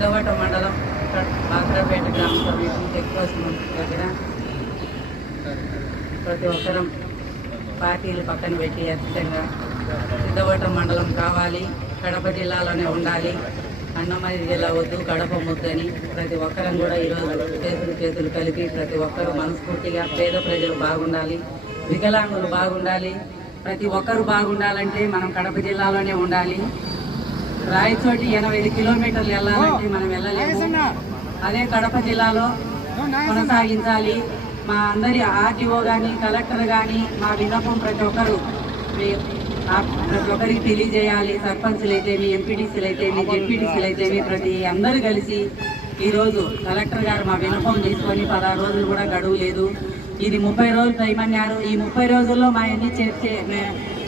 పెద్దవట మండలం బాక్రాపేట గ్రామ సమీపం చెక్ దగ్గర ప్రతి ఒక్కరం పార్టీలు పక్కన పెట్టి ఖచ్చితంగా పెద్దవట మండలం కావాలి కడప జిల్లాలోనే ఉండాలి. అన్నమయ్య జిల్లా వద్దు కడప ముద్దని ప్రతి ఒక్కరం కూడా ఈరోజు చేతులు చేతులు కలిపి ప్రతి ఒక్కరు మనస్ఫూర్తిగా పేద ప్రజలు బాగుండాలి వికలాంగులు బాగుండాలి. ప్రతి ఒక్కరు బాగుండాలంటే మనం కడప జిల్లాలోనే ఉండాలి. రాయచోటి ఎనభై ఐదు కిలోమీటర్లు వెళ్ళాలంటే మనం వెళ్ళలేము. అదే కడప జిల్లాలో కొనసాగించాలి. మా అందరి ఆర్టీఓ కానీ కలెక్టర్ కానీ మా విన్నపం ప్రతి ఒక్కరు ప్రతి ఒక్కరికి తెలియజేయాలి. సర్పంచ్లు అయితేమి ఎంపీటీసీలు అయితేమి జెడ్పీటీసీలు అయితేమి ప్రతి అందరూ కలిసి ఈరోజు కలెక్టర్ గారు మా విన్నపం తీసుకొని పదహారు రోజులు కూడా గడువు లేదు. ఇది ముప్పై రోజులు టైమన్నారు ఈ ముప్పై రోజుల్లో మా అన్ని చేర్చే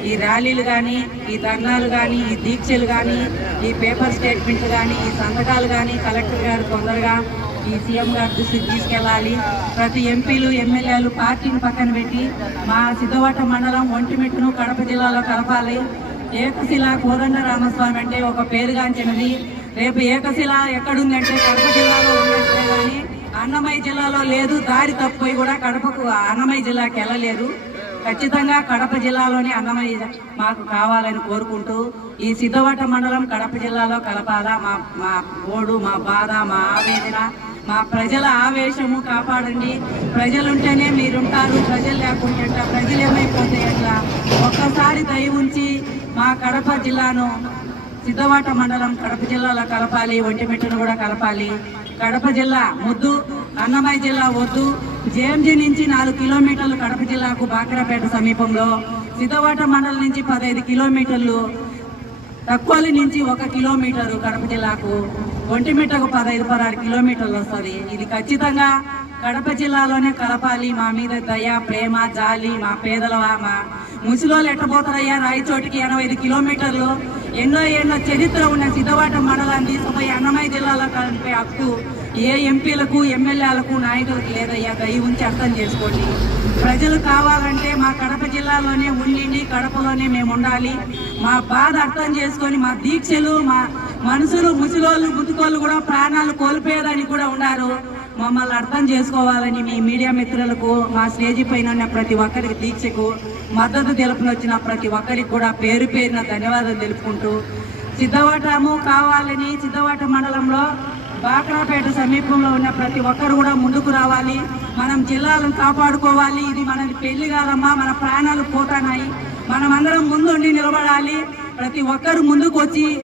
ఈ ర్యాలీలు కానీ ఈ ధర్నాలు కానీ ఈ దీక్షలు కానీ ఈ పేపర్ స్టేట్మెంట్ కానీ ఈ సంతకాలు కానీ కలెక్టర్ గారు తొందరగా ఈ సీఎం గారి దృష్టికి తీసుకెళ్ళాలి. ప్రతి ఎంపీలు ఎమ్మెల్యేలు పార్టీని పక్కన పెట్టి మా సిద్ధవట మండలం ఒంటిమిట్టును కడప జిల్లాలో కలపాలి. ఏకశిలా కోదండ రామస్వామి అంటే ఒక పేరుగాంచినది. రేపు ఏకశిల ఎక్కడుందంటే కడప జిల్లాలో ఉన్నట్లే కానీ అన్నమయ్య జిల్లాలో లేదు దారి తప్పిపోయి కూడా కడపకు అన్నమయ్య జిల్లాకి వెళ్ళలేదు. ఖచ్చితంగా కడప జిల్లాలోని అన్నమయ్య మాకు కావాలని కోరుకుంటూ ఈ సిద్ధవట మండలం కడప జిల్లాలో కలపాలా. మా మా ఓడు మా బాధ మా ఆవేదన మా ప్రజల ఆవేశము కాపాడండి. ప్రజలుంటేనే మీరుంటారు ప్రజలు లేకుంటే ఎట్లా? ప్రజలు ఏమైపోతే ఎట్లా? ఒక్కసారి దయ ఉంచి మా కడప జిల్లాను సిద్ధవాట మండలం కడప జిల్లాలో కలపాలి ఒంటిమిట్టను కూడా కలపాలి. కడప జిల్లా ముద్దు అన్నమయ్య జిల్లా వద్దు జేఎంజీ నుంచి నాలుగు కిలోమీటర్లు కడప జిల్లాకు బాక్రాపేట సమీపంలో సిద్ధవాట మండలం నుంచి పదహైదు కిలోమీటర్లు తక్కువలి నుంచి ఒక కిలోమీటరు కడప జిల్లాకు ఒంటిమిట్టకు పదహైదు పదహారు కిలోమీటర్లు వస్తుంది. ఇది ఖచ్చితంగా కడప జిల్లాలోనే కలపాలి. మా మీద దయ ప్రేమ జాలి మా పేదల మా ముసిలోళ్ళు ఎట్టబోతారయ్యా? రాయచోటికి ఎనభై ఐదు కిలోమీటర్లు. ఎన్నో ఎన్నో చరిత్ర ఉన్న సిద్ధవాట మండలాన్ని తీసుకుపోయి అన్నమయ్య జిల్లాలో కలిపే హక్కు ఏ ఎంపీలకు ఎమ్మెల్యేలకు నాయకులకు లేదయ్యా దయ ఉంచి అర్థం చేసుకోండి. ప్రజలు కావాలంటే మా కడప జిల్లాలోనే ఉండి కడపలోనే మేము ఉండాలి. మా బాధ అర్థం చేసుకొని మా దీక్షలు మా మనుషులు ముసలోళ్ళు ముతుకోళ్ళు కూడా ప్రాణాలు కోల్పోయేదని కూడా ఉన్నారు. మమ్మల్ని అర్థం చేసుకోవాలని మీ మీడియా మిత్రులకు మా స్టేజీ పైన ఉన్న ప్రతి ఒక్కరికి దీక్షకు మద్దతు తెలుపుని వచ్చిన ప్రతి ఒక్కరికి కూడా పేరు పేరున ధన్యవాదాలు తెలుపుకుంటూ సిద్ధవటము కావాలని సిద్ధవట మండలంలో బాక్రాపేట సమీపంలో ఉన్న ప్రతి ఒక్కరు కూడా ముందుకు రావాలి. మనం జిల్లాలను కాపాడుకోవాలి. ఇది మన పెళ్ళి కాదమ్మా. మన ప్రాణాలు పోతానాయి. మనమందరం ముందుండి నిలబడాలి. ప్రతి ఒక్కరు ముందుకు వచ్చి